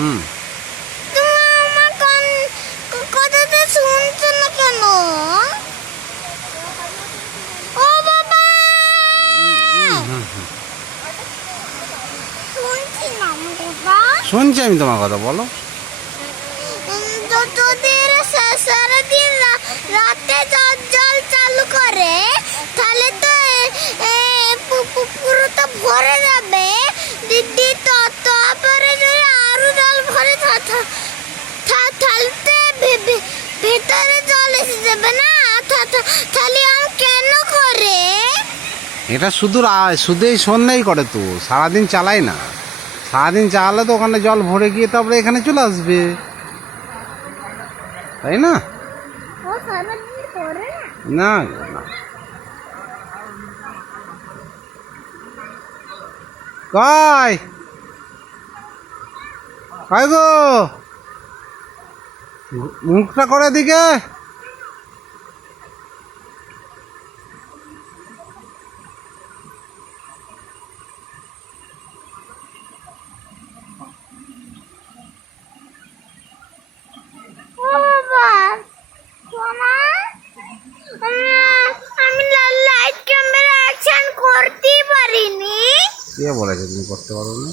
তুমি আমার কথাটা শুনছো না কেন? ও বাবা, শুনছি না আমার কথা। শুনছি আমি তোমার কথা, বলো। যদি সারাদিন রাতে জল চালু করে তাহলে তো পুরোটা ভরে যাবে দিদি। তারপরে যদি আরো জল ভরে তাহলে ভেতরে জল এসে যাবে না। তাহলে আম কেন করে? এটা শুধু এই সন্ধ্যাই করে, তো সারাদিন চালাই না। সারাদিন চালালে তো ওখানে জল ভরে গিয়ে তারপরে এখানে চলে আসবে, তাই না? ও সারাদিন করে না না, কয় কয় গো, মুখটা করে দিকে। ও বাবা, সোনা, আমি লাইট ক্যামেরা অ্যাকশন করতেই পারিনি। কে বলেছে তুমি করতে পারো না?